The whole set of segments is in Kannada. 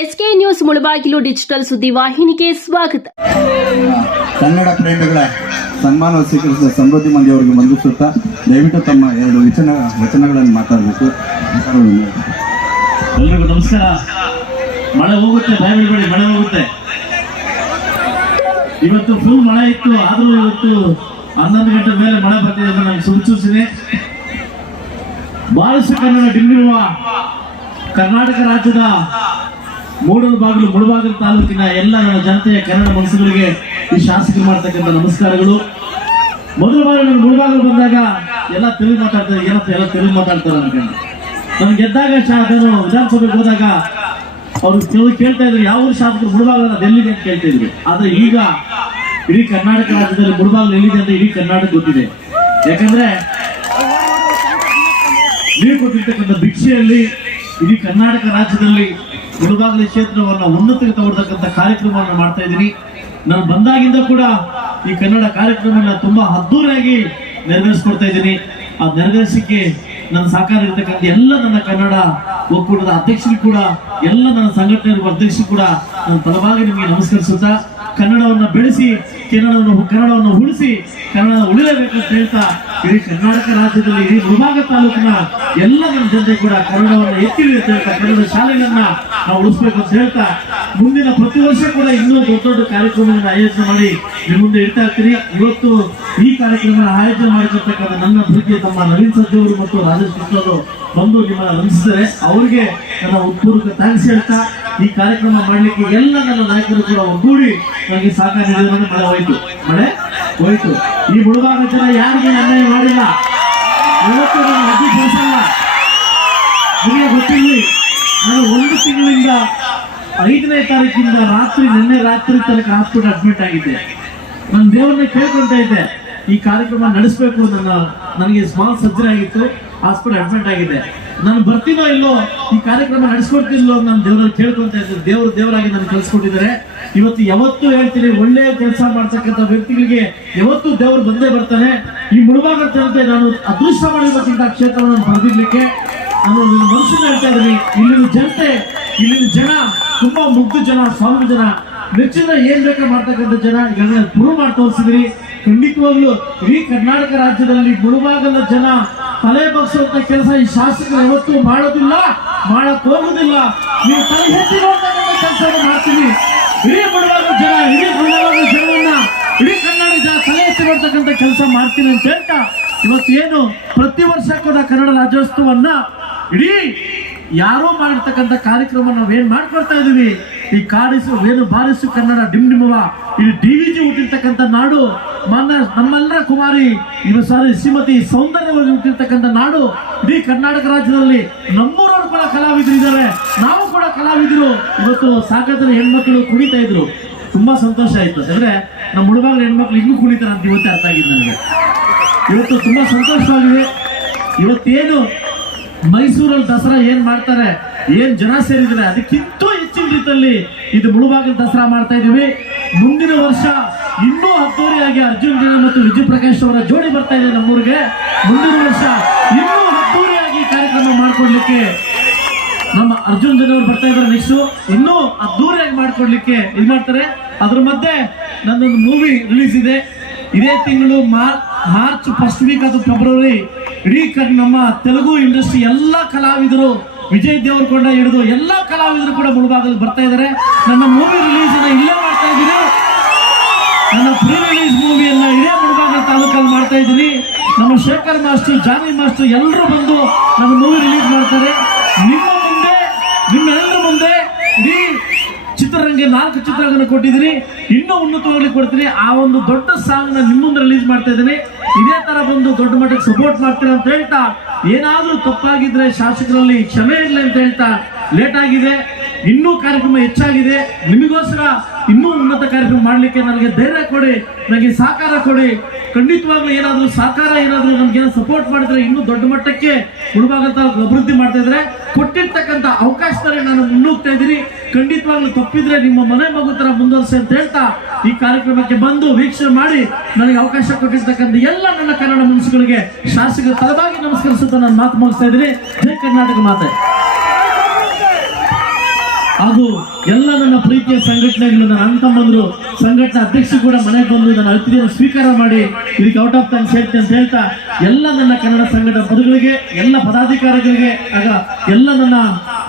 ಎಸ್ಕೆ ನ್ಯೂಸ್ ಮುಳಬಾಗಿಲು ಡಿಜಿಟಲ್ ಸುದ್ದಿ ವಾಹಿನಿಗೆ ಸ್ವಾಗತ. ಕನ್ನಡ ಪ್ರೇಮಿಗಳ ಸನ್ಮಾನ ಸ್ವೀಕರಿಸಿದ ಸಮೃದ್ಧಿ ಮಂದಿ ಅವರಿಗೆ ವಂದಿಸುತ್ತಾ ದಯವಿಟ್ಟು ತಮ್ಮ ಎರಡು ವಚನ ವಚನಗಳನ್ನು ಮಾತಾಡಬೇಕು. ಎಲ್ರಿಗೂ ನಮಸ್ಕಾರ. ಮಳೆ ಹೋಗುತ್ತೆ ಭಯ ಬಿಡಬೇಡಿ ಮಳೆ ಹೋಗುತ್ತೆ. ಇವತ್ತು ಫುಲ್ ಮಳೆ ಇತ್ತು ಆದರೂ ಇವತ್ತು ಹನ್ನೊಂದು ಗಂಟೆ ಮೇಲೆ ಮಳೆ ಬರ್ತಿದೆ ಅಂತ ನಾನು ಸೂಚಿಸಿದೆ ಬಾರಿಸು ಕನ್ನಡ ಡಿಂಡಿರುವ ಕರ್ನಾಟಕ ರಾಜ್ಯದ ಮೂಡಲು ಬಾಗಿಲು ಮುಳಬಾಗಿಲು ತಾಲೂಕಿನ ಎಲ್ಲ ಜನತೆಯ ಕನ್ನಡ ಮನಸ್ಸುಗಳಿಗೆ ಈ ಶಾಸಕರು ಮಾಡ್ತಕ್ಕಂಥ ನಮಸ್ಕಾರಗಳು. ಮೊದಲ ಬಾರಿ ನಾನು ಮುಳಬಾಗಿಲು ಬಂದಾಗ ಎಲ್ಲ ತೆಲುಗು ಮಾತಾಡ್ತಾರೆ ಏನಪ್ಪ ಎಲ್ಲ ತೆಲುಗು ಮಾತಾಡ್ತಾರೆ ಅನ್ಕೊಂಡು ನಾನು ಗೆದ್ದಾಗ ನಾನು ವಿಧಾನಸಭೆಗೆ ಹೋದಾಗ ಅವ್ರು ಕೆಲವು ಕೇಳ್ತಾ ಇದ್ರು, ಯಾವ ಶಾಸಕರು ಮುಳಬಾಗಿಲು ಅದು ಎಲ್ಲಿದೆ ಅಂತ ಕೇಳ್ತಾ ಇದ್ರು. ಆದ್ರೆ ಈಗ ಇಡೀ ಕರ್ನಾಟಕ ರಾಜ್ಯದಲ್ಲಿ ಮುಳಬಾಗಿಲು ಎಲ್ಲಿದೆ ಅಂತ ಇಡೀ ಕರ್ನಾಟಕ ಗೊತ್ತಿದೆ. ಯಾಕಂದ್ರೆ ನೀವು ಕೊಟ್ಟಿರ್ತಕ್ಕಂಥ ಭಿಕ್ಷೆಯಲ್ಲಿ ಇಡೀ ಕರ್ನಾಟಕ ರಾಜ್ಯದಲ್ಲಿ ಮುಳಬಾಗಿಲು ಕ್ಷೇತ್ರವನ್ನ ಉನ್ನತಿಗೆ ತಗೊಳ್ತಕ್ಕಂಥ ಕಾರ್ಯಕ್ರಮವನ್ನು ಮಾಡ್ತಾ ಇದ್ದೀನಿ. ನಾನು ಬಂದಾಗಿಂದ ಕೂಡ ಈ ಕನ್ನಡ ಕಾರ್ಯಕ್ರಮನ ತುಂಬಾ ಅದ್ದೂರಿಯಾಗಿ ನೆರವೇರಿಸ್ಕೊಡ್ತಾ ಇದ್ದೀನಿ. ಆ ನೆರವೇರಿಸಕ್ಕೆ ನನ್ನ ಸಹಕಾರ ಇರ್ತಕ್ಕಂಥ ಎಲ್ಲ ನನ್ನ ಕನ್ನಡ ಒಕ್ಕೂಟದ ಅಧ್ಯಕ್ಷರು ಕೂಡ, ಎಲ್ಲ ನನ್ನ ಸಂಘಟನೆ ಅಧ್ಯಕ್ಷರು ಕೂಡ ನನ್ನ ಪರವಾಗಿ ನಿಮಗೆ ನಮಸ್ಕರಿಸುತ್ತಾ, ಕನ್ನಡವನ್ನ ಬೆಳೆಸಿ ಕನ್ನಡವನ್ನು ಕನ್ನಡವನ್ನು ಉಳಿಸಿ ಕನ್ನಡ ಉಳಿಯಬೇಕಂತ ಹೇಳ್ತಾ ಇಡೀ ಕರ್ನಾಟಕ ರಾಜ್ಯದಲ್ಲಿ, ಇಡೀ ಮುಂಭಾಗ ತಾಲೂಕಿನ ಎಲ್ಲ ನಮ್ಮ ಜನತೆ ಕೂಡ ಕನ್ನಡವನ್ನು ಎತ್ತಿ ಅಂತ ಕನ್ನಡ ಶಾಲೆಗಳನ್ನ ನಾವು ಉಳಿಸ್ಬೇಕು ಅಂತ ಹೇಳ್ತಾ, ಮುಂದಿನ ಪ್ರತಿ ವರ್ಷ ಕೂಡ ಇನ್ನೂ ದೊಡ್ಡ ದೊಡ್ಡ ಕಾರ್ಯಕ್ರಮಗಳನ್ನ ಆಯೋಜನೆ ಮಾಡಿ ನಿಮ್ಮ ಮುಂದೆ ಇಡ್ತಾ ಇರ್ತೀರಿ. ಇವತ್ತು ಈ ಕಾರ್ಯಕ್ರಮ ಆಯೋಜನೆ ಮಾಡಿರ್ತಕ್ಕಂಥ ನನ್ನ ಬಗ್ಗೆ ತಮ್ಮ ನವೀನ್ ಸಜ್ಜು ಅವರು ಮತ್ತು ರಾಜೇಶ್ ಕೃಷ್ಣ ಅವರು ಬಂದು ನಿಮ್ಮನ್ನ ವಂದಿಸಿದರೆ ಅವರಿಗೆ ನನ್ನ ಉತ್ಪೂರ್ವಕ ಥ್ಯಾಂಕ್ಸ್ ಹೇಳ್ತಾ, ಈ ಕಾರ್ಯಕ್ರಮ ಮಾಡಲಿಕ್ಕೆ ಎಲ್ಲ ನನ್ನ ನಾಯಕರು ಕೂಡ ಒಗ್ಗೂಡಿ ನನಗೆ ಸಹಕಾರ ನೀಡಿದ್ರೆ ಮಳೆ ಹೋಯ್ತು. ಮಳೆ? ಹೋಯ್ತು. ಈ ಮುಳುಗಾಗ ಜನ ಯಾರಿಗೆ ಅನ್ಯಾಯ ಮಾಡಿಲ್ಲ? ಇವತ್ತು ನನ್ನ ಅಜ್ಜಿ ಕೆಲಸಲ್ಲ ನಿಮಗೆ ಗೊತ್ತಿರಲಿ, ನಾನು ಒಂದು ತಿಂಗಳಿಂದ ಐದನೇ ತಾರೀಕಿಂದ ರಾತ್ರಿ, ನಿನ್ನೆ ರಾತ್ರಿ ತನಕ ಹಾಸ್ಪಿಟಲ್ ಅಡ್ಮಿಟ್ ಆಗಿದ್ದೆ. ನನ್ನ ದೇವರನ್ನ ಕೇಳ್ಕೊಳ್ತಾ ಇದ್ದೆ. ಈ ಕಾರ್ಯಕ್ರಮ ನಡೆಸಬೇಕು ನನ್ನ ನನಗೆ ಸ್ಮಾಲ್ ಸರ್ಜರಿ ಆಗಿತ್ತು. ಹಾಸ್ಪಿಟಲ್ ಅಡ್ಮಿಟ್ ಆಗಿದೆ ನಾನು ಬರ್ತೀನೋ ಇಲ್ಲೋ, ಈ ಕಾರ್ಯಕ್ರಮ ನಡೆಸ್ಕೊಡ್ತಿಲ್ಲೋ ನಾನು ದೇವರಲ್ಲಿ ಕೇಳ್ಕೊಂತ ಇದ್ದೀನಿ ದೇವ್ರು ದೇವರಾಗಿ ನಾನು ಕಳ್ಸಿಕೊಟ್ಟಿದ್ದಾರೆ. ಇವತ್ತು ಯಾವತ್ತೂ ಹೇಳ್ತೀನಿ ಒಳ್ಳೆಯ ಕೆಲಸ ಮಾಡ್ತಕ್ಕಂಥ ವ್ಯಕ್ತಿಗಳಿಗೆ ಯಾವತ್ತೂ ದೇವರು ಬಂದೇ ಬರ್ತಾನೆ. ಈ ಜನತೆ ನಾನು ಅದೃಷ್ಟ ಮಾಡಿರ್ತಕ್ಕಂಥ ಕ್ಷೇತ್ರವನ್ನು ಬರೆದಿರ್ಲಿಕ್ಕೆ ನಾನು ಮನಸ್ಸಿನ ಹೇಳ್ತಾ ಇದ್ದೀನಿ. ಇಲ್ಲಿನ ಜನತೆ, ಇಲ್ಲಿನ ಜನ, ತುಂಬಾ ಮುಗ್ಧ ಜನ ಸ್ವಾಮಿ ಜನ. ನೆಚ್ಚಿನ ಏನ್ ಬೇಕಾ ಮಾಡ್ತಕ್ಕಂಥ ಜನ ಪ್ರೂವ್ ಮಾಡಿ ತೋರಿಸಿದ್ರಿ. ಖಂಡಿತವಾಗ್ಲು ಇಡೀ ಕರ್ನಾಟಕ ರಾಜ್ಯದಲ್ಲಿ ಮುಳುಬಾಗದ ಜನ ತಲೆ ಬಗ್ಸುವಂತ ಕೆಲಸ ಈ ಶಾಸಕರು ಯಾವತ್ತೂ ಮಾಡೋದಿಲ್ಲ, ಮಾಡಕ್ ಹೋಗುದಿಲ್ಲ. ನೀವು ತಲೆ ಹೆಚ್ಚಿ ನೋಡ್ತಕ್ಕಂಥ ಕೆಲಸ ಮಾಡ್ತೀವಿ ಇಡೀ ಬಡವಾದ ಜನ, ಇಡೀ ಬಡವಾದ ಜನವನ್ನ ಇಡೀ ಕನ್ನಡ ಜನ ತಲೆ ಎತ್ತಿ ನೋಡ್ತಕ್ಕಂಥ ಕೆಲಸ ಮಾಡ್ತೀನಿ ಅಂತ ಹೇಳ್ತಾ, ಇವತ್ತೇನು ಪ್ರತಿ ವರ್ಷ ಕೂಡ ಕನ್ನಡ ರಾಜ್ಯೋತ್ಸವನ್ನ ಇಡೀ ಯಾರೋ ಮಾಡಿರ್ತಕ್ಕಂಥ ಕಾರ್ಯಕ್ರಮ ನಾವೇನ್ ಮಾಡ್ಕೊಳ್ತಾ ಇದೀವಿ ಈ ಕಾಡಿಸು, ವೇಣು ಬಾರಿಸು, ಕನ್ನಡ ಡಿಮ್ ಡಿಮವ ಇಲ್ಲಿ ಡಿ ವಿ ಜಿ ಹುಟ್ಟಿರ್ತಕ್ಕಂಥ ನಾಡು, ಮನ್ನ, ನಮ್ಮೆಲ್ಲರ ಕುಮಾರಿ ಇವ ಸಾರಿ ಶ್ರೀಮತಿ ಸೌಂದರ್ಯವಾಗಿ ಹುಟ್ಟಿರ್ತಕ್ಕಂಥ ನಾಡು, ಇಡೀ ಕರ್ನಾಟಕ ರಾಜ್ಯದಲ್ಲಿ ನಮ್ಮೂರವರು ಕೂಡ ಕಲಾವಿದರು ಇದ್ದಾರೆ. ನಾವು ಕೂಡ ಕಲಾವಿದರು. ಇವತ್ತು ಸಾಕಷ್ಟು ಹೆಣ್ಮಕ್ಳು ಕುಣಿತಾ ಇದ್ರು. ತುಂಬಾ ಸಂತೋಷ ಆಯ್ತು. ಅಂದ್ರೆ ನಮ್ಮ ಮುಳುಬಾಗ್ಲ ಹೆಣ್ಮಕ್ಳು ಇನ್ನೂ ಕುಣಿತಾರೆ ಅಂತ ಇವತ್ತೇ ಅರ್ಥ ಆಗಿದೆ ನನಗೆ. ಇವತ್ತು ತುಂಬಾ ಸಂತೋಷವಾಗಿದೆ. ಇವತ್ತೇನು ಮೈಸೂರಲ್ಲಿ ದಸರಾ ಏನ್ ಮಾಡ್ತಾರೆ, ಏನ್ ಜನ ಸೇರಿದ್ರೆ ಅದಕ್ಕಿಂತ ಹೆಚ್ಚಿನ ರೀತಿಯಲ್ಲಿ ಇದು ಮುಳುಬಾಗಿಲು ದಸರಾ ಮಾಡ್ತಾ ಇದೀವಿ ಮುಂದಿನ ವರ್ಷ ಇನ್ನೂ ಅದ್ದೂರಿಯಾಗಿ ಅರ್ಜುನ್ ಜನ ಮತ್ತು ವಿಜಯ್ ಪ್ರಕಾಶ್ ಅವರ ಜೋಡಿ ಬರ್ತಾ ಇದೆ ನಮ್ಮೂರಿಗೆ. ಮುಂದಿನ ವರ್ಷ ಇನ್ನೂ ಅದ್ದೂರಿಯಾಗಿ ಕಾರ್ಯಕ್ರಮ ಮಾಡ್ಕೊಡ್ಲಿಕ್ಕೆ ನಮ್ಮ ಅರ್ಜುನ್ ಜನ ಅವರು ಬರ್ತಾ ಇದ್ದಾರೆ ನೆಕ್ಸ್ಟ್ ಇನ್ನೂ ಅದ್ದೂರಿಯಾಗಿ ಮಾಡ್ಕೊಡ್ಲಿಕ್ಕೆ ಇದು ಮಾಡ್ತಾರೆ. ಅದ್ರ ಮಧ್ಯೆ ನನ್ನೊಂದು ಮೂವಿ ರಿಲೀಸ್ ಇದೆ. ಇದೇ ತಿಂಗಳು ಮಾರ್ಚ್ ಮಾರ್ಚ್ ಫಸ್ಟ್ ವೀಕ್ ಅದು ಫೆಬ್ರವರಿ ಇಡೀ ನಮ್ಮ ತೆಲುಗು ಇಂಡಸ್ಟ್ರಿ ಎಲ್ಲ ಕಲಾವಿದರು, ವಿಜಯ್ ದೇವರಕೊಂಡ ಹಿಡಿದು ಎಲ್ಲ ಕಲಾವಿದರು ಕೂಡ ಮುಳುಭಾಗದಲ್ಲಿ ಬರ್ತಾ ಇದ್ದಾರೆ. ನನ್ನ ಮೂವಿ ರಿಲೀಸ್ ಅನ್ನ ಇಲ್ಲೇ ಮಾಡ್ತಾ ಇದ್ದೀನಿ. ನನ್ನ ಪ್ರೀ ರಿಲೀಸ್ ಮೂವಿಯನ್ನ ಇದೇ ಮುಳುಭಾಗದ ತಾಲೂಕಲ್ಲಿ ಮಾಡ್ತಾ ಇದ್ದೀನಿ. ನಮ್ಮ ಶೇಖರ್ ಮಾಸ್ಟರ್, ಜಾನಿ ಮಾಸ್ಟರ್ ಎಲ್ಲರೂ ಬಂದು ನನ್ನ ಮೂವಿ ರಿಲೀಸ್ ಮಾಡ್ತಾರೆ. ನಿಮ್ಮ ಮುಂದೆ ಇಡೀ ನಾಲ್ಕು ಚಿತ್ರಗಳನ್ನು ಕೊಟ್ಟಿದ್ದೀನಿ. ಇನ್ನೂ ಉನ್ನತವಾಗಿ ಕೊಡ್ತೀನಿ. ಆ ಒಂದು ದೊಡ್ಡ ಸಾಂಗ್ ನಿಮ್ಮ ಮುಂದೆ ರಿಲೀಸ್ ಮಾಡ್ತಾ ಇದ್ದೀನಿ. ಇದೇ ತರ ಬಂದು ದೊಡ್ಡ ಮಟ್ಟಕ್ಕೆ ಸಪೋರ್ಟ್ ಮಾಡ್ತೀರಾ ಅಂತ ಹೇಳ್ತಾ, ಏನಾದ್ರೂ ತಪ್ಪಾಗಿದ್ರೆ ಶಾಸಕರಲ್ಲಿ ಕ್ಷಮೆ ಇರಲಿ ಅಂತ ಹೇಳ್ತಾ ಲೇಟ್ ಆಗಿದೆ. ಇನ್ನೂ ಕಾರ್ಯಕ್ರಮ ಹೆಚ್ಚಾಗಿದೆ. ನಿಮಗೋಸ್ಕರ ಇನ್ನೂ ಉನ್ನತ ಕಾರ್ಯಕ್ರಮ ಮಾಡ್ಲಿಕ್ಕೆ ನನಗೆ ಧೈರ್ಯ ಕೊಡಿ, ನನಗೆ ಸಹಕಾರ ಕೊಡಿ. ಖಂಡಿತವಾಗ್ಲೂ ಏನಾದರೂ ಸಹಕಾರ ಏನಾದರೂ ನಮ್ಗೆ ಸಪೋರ್ಟ್ ಮಾಡಿದ್ರೆ ಇನ್ನೂ ದೊಡ್ಡ ಮಟ್ಟಕ್ಕೆ ಮುಳುಬಾಗ ಅಭಿವೃದ್ಧಿ ಮಾಡ್ತಾ ಇದ್ರೆ ಕೊಟ್ಟಿರ್ತಕ್ಕಂಥ ಅವಕಾಶದಲ್ಲಿ ನಾನು ಮುನ್ನುಗ್ತಾ ಇದ್ದೀನಿ. ಖಂಡಿತವಾಗ್ಲೂ ತಪ್ಪಿದ್ರೆ ನಿಮ್ಮ ಮನೆ ಮಗು ತರ ಮುಂದುವರಿಸಿ ಅಂತ ಹೇಳ್ತಾ ಈ ಕಾರ್ಯಕ್ರಮಕ್ಕೆ ಬಂದು ವೀಕ್ಷಣೆ ಮಾಡಿ ನನಗೆ ಅವಕಾಶ ಕೊಟ್ಟಿರ್ತಕ್ಕಂಥ ಎಲ್ಲ ನನ್ನ ಕನ್ನಡ ಮನಸ್ಸುಗಳಿಗೆ ಶಾಸಕ ತಲವಾಗಿ ನಮಸ್ಕರಿಸುತ್ತಾ ನಾನು ಮಾತು ಮುಗಿಸ್ತಾ ಇದ್ದೀನಿ. ಜೈ ಕರ್ನಾಟಕ ಮಾತೆ. ಹಾಗೂ ಎಲ್ಲ ನನ್ನ ಪ್ರೀತಿಯ ಸಂಘಟನೆಗಳು, ನನ್ನ ಅಂತ ಬಂದ್ರು ಸಂಘಟನೆ ಅಧ್ಯಕ್ಷ ಕೂಡ ಮನೆಗೆ ಬಂದು ನನ್ನ ಅತಿಥಿಯನ್ನು ಸ್ವೀಕಾರ ಮಾಡಿ ಇದಕ್ಕೆ ಔಟ್ ಆಫ್ ತಂಗ್ ಸೇರ್ತೆ ಅಂತ ಹೇಳ್ತಾ, ಎಲ್ಲ ನನ್ನ ಕನ್ನಡ ಸಂಘದ ಪದಗಳಿಗೆ, ಎಲ್ಲ ಪದಾಧಿಕಾರಿಗಳಿಗೆ, ಆಗ ಎಲ್ಲ ನನ್ನ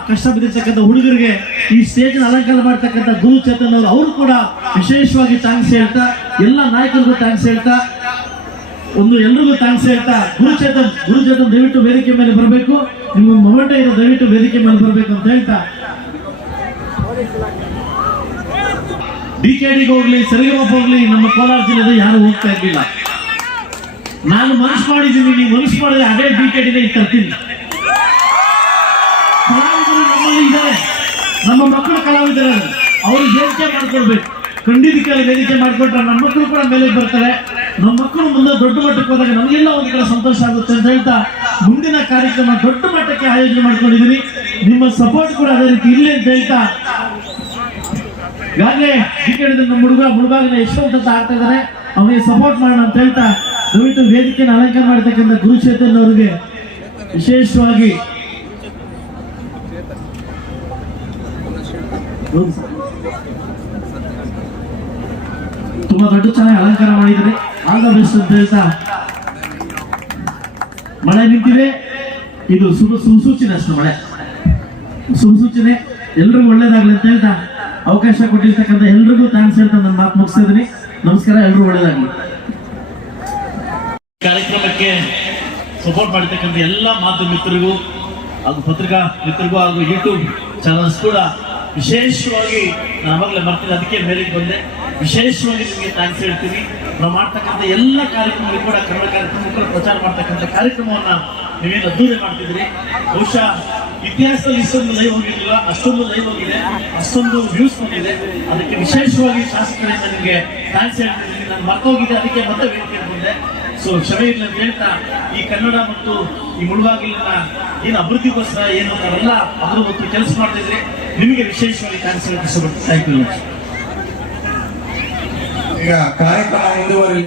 ಕಷ್ಟ ಬಿದ್ದಿರ್ತಕ್ಕಂಥ ಹುಡುಗರಿಗೆ ಈ ಸ್ಟೇಜ್ ಅಲಂಕಾರ ಮಾಡ್ತಕ್ಕಂಥ ಗುರು ಚೇತನ್ ಅವರು ಅವರು ಕೂಡ ವಿಶೇಷವಾಗಿ ಥ್ಯಾಂಕ್ಸ್ ಹೇಳ್ತಾ, ಎಲ್ಲ ನಾಯಕರಿಗೂ ಥ್ಯಾಂಕ್ಸ್ ಹೇಳ್ತಾ, ಒಂದು ಎಲ್ರಿಗೂ ಥ್ಯಾಂಕ್ಸ್ ಹೇಳ್ತಾ ಗುರುಚೇತನ್ ಗುರುಚೇತನ್ ದಯವಿಟ್ಟು ವೇದಿಕೆ ಮೇಲೆ ಬರಬೇಕು, ನಿಮ್ಮ ಮೊಮೆಂಟ ಇರೋ ದಯವಿಟ್ಟು ವೇದಿಕೆ ಮೇಲೆ ಬರಬೇಕು ಅಂತ ಹೇಳ್ತಾ ಡಿ ಕೆ ಡಿಗೆ ಹೋಗ್ಲಿ ಸರಿಗಮಪ್ಪ ಹೋಗ್ಲಿ, ನಮ್ಮ ಕೋಲಾರ ಜಿಲ್ಲೆದ ಯಾರು ಹೋಗ್ತಾ ಇರ್ಲಿಲ್ಲ. ನಾನು ಮನಸ್ಸು ಮಾಡಿದ್ದೀನಿ, ನೀವು ಮನಸ್ಸು ಮಾಡಿದ್ರೆ ಅದೇ ಡಿ ಕೆ ಡಿನ ತರ್ತೀನಿ. ಕಲಾವಿದರು ನಮ್ಮಲ್ಲಿ ಇದ್ದಾರೆ. ನಮ್ಮ ಮಕ್ಕಳು ಕಲಾವಿದರು ಅವರು ವೇದಿಕೆ ಮಾಡ್ಕೊಳ್ಬೇಕು. ಖಂಡಿತ ವೇದಿಕೆ ಮಾಡ್ಕೊಟ್ರೆ ನಮ್ಮ ಮಕ್ಕಳು ಕೂಡ ಮೇಲೆ ಬರ್ತಾರೆ. ನಮ್ಮ ಮಕ್ಕಳು ಮುಂದೆ ದೊಡ್ಡ ಮಟ್ಟಕ್ಕೆ ಹೋದಾಗ ನಮಗೆಲ್ಲ ಒಂದು ಕಡೆ ಸಂತೋಷ ಆಗುತ್ತೆ ಅಂತ ಹೇಳ್ತಾ ಮುಂದಿನ ಕಾರ್ಯಕ್ರಮ ದೊಡ್ಡ ಮಟ್ಟಕ್ಕೆ ಆಯೋಜನೆ ಮಾಡ್ಕೊಂಡಿದ್ದೀನಿ. ನಿಮ್ಮ ಸಪೋರ್ಟ್ ಕೂಡ ಅದೇ ರೀತಿ ಇರಲಿ ಅಂತ ಹೇಳ್ತಾ ಈಗಾಗಲೇ ಟಿಕೆಟ್ ನಮ್ಮ ಹುಡುಗ ಮುಳುಬಾಗಿನ ಯಶವಂತ ಅಂತ ಆಗ್ತಾ ಇದ್ದಾರೆ ಅವನಿಗೆ ಸಪೋರ್ಟ್ ಮಾಡೋಣ ಅಂತ ಹೇಳ್ತಾ ದಯವಿಟ್ಟು ವೇದಿಕೆಯನ್ನು ಅಲಂಕಾರ ಮಾಡತಕ್ಕಂಥ ಗುರುಚೇತನ್ ಅವರಿಗೆ ವಿಶೇಷವಾಗಿ. ತುಂಬಾ ದೊಡ್ಡ ಚೆನ್ನಾಗಿ ಅಲಂಕಾರ ಮಾಡಿದರೆ ಆಲ್ ಬೆಸ್ಟ್ ಅಂತ ಹೇಳ್ತಾ ಮಳೆ ನಿಂತಿದೆ. ಇದು ಶುಭ ಸುಸೂಚನೆ ಅಷ್ಟು ಮಳೆ. ಸುಸೂಚನೆ. ಎಲ್ರಿಗೂ ಒಳ್ಳೇದಾಗ್ಲಿ ಅಂತ ಹೇಳ್ತಾ ಅವಕಾಶ ಕೊಟ್ಟಿರ್ತಕ್ಕಂಥ ಎಲ್ರಿಗೂ ಥ್ಯಾಂಕ್ಸ್ ಅಂತ ನನ್ನ ಮಾತು ಮುಗಿಸಿದ್ರಿ ನಮಸ್ಕಾರ ಎಲ್ಲರೂ ಒಳ್ಳೇದಾಗಲಿ. ಕಾರ್ಯಕ್ರಮಕ್ಕೆ ಸಪೋರ್ಟ್ ಮಾಡಿರ್ತಕ್ಕಂಥ ಎಲ್ಲ ಮಾಧ್ಯಮ ಮಿತ್ರರಿಗೂ ಹಾಗೂ ಪತ್ರಿಕಾ ಮಿತ್ರರಿಗೂ ಹಾಗೂ ಯೂಟ್ಯೂಬ್ ಚಾನಲ್ಸ್ ಕೂಡ ವಿಶೇಷವಾಗಿ ನಾನು ಬರ್ತೀನಿ ಅದಕ್ಕೆ ಮೇಲಿಗೆ ಬಂದೆ. ವಿಶೇಷವಾಗಿ ನಿಮಗೆ ಥ್ಯಾಂಕ್ಸ್ ಹೇಳ್ತೀನಿ. ನಾವು ಮಾಡ್ತಕ್ಕಂಥ ಎಲ್ಲ ಕಾರ್ಯಕ್ರಮಗಳು ಕೂಡ ಕನ್ನಡ ಕಾರ್ಯಕ್ರಮ ಪ್ರಚಾರ ಮಾಡ್ತಕ್ಕಂಥ ಕಾರ್ಯಕ್ರಮವನ್ನ ನೀವೇನು ಅದ್ದೂರಿ ಮಾಡ್ತಿದ್ರಿ? ಬಹುಶಃ ಇತಿಹಾಸದಲ್ಲಿ ಇಷ್ಟೊಂದು ಲೈವ್ ಹೋಗಿರಲಿಲ್ಲ, ಅಷ್ಟೊಂದು ಲೈವ್ ಹೋಗಿದೆ, ಅಷ್ಟೊಂದು ವ್ಯೂಸ್ ಬಂದಿದೆ. ಅದಕ್ಕೆ ವಿಶೇಷವಾಗಿ ಶಾಸಕರಿಂದ ನಿಮಗೆ ಥ್ಯಾಂಕ್ಸ್ ಹೇಳ್ತಿದ್ದೀನಿ ನಾನು ಮರ್ತೋಗಿದೆ, ಅದಕ್ಕೆ ಮತ್ತೆ ವೇದಿಕೆ ಬಂದೆ ಸೊ ಕ್ಷಮೆ ಇಲ್ಲ ಹೇಳ್ತಾ, ಈ ಕನ್ನಡ ಮತ್ತು ಈ ಮುಳುವಾಗಿಲ್ಲ ಏನು ಅಭಿವೃದ್ಧಿಗೋಸ್ಕರ ಏನು ಅಂತಾರಲ್ಲ ಅವರು ಮತ್ತು ಕೆಲಸ ಮಾಡ್ತಿದ್ರೆ. ನಿಮಗೆ ವಿಶೇಷವಾಗಿ ಥ್ಯಾಂಕ್ಸ್ ಥ್ಯಾಂಕ್ ಯು ಈಗ ಕಾರ್ಯಕ್ರಮ ಮುಂದುವರಿ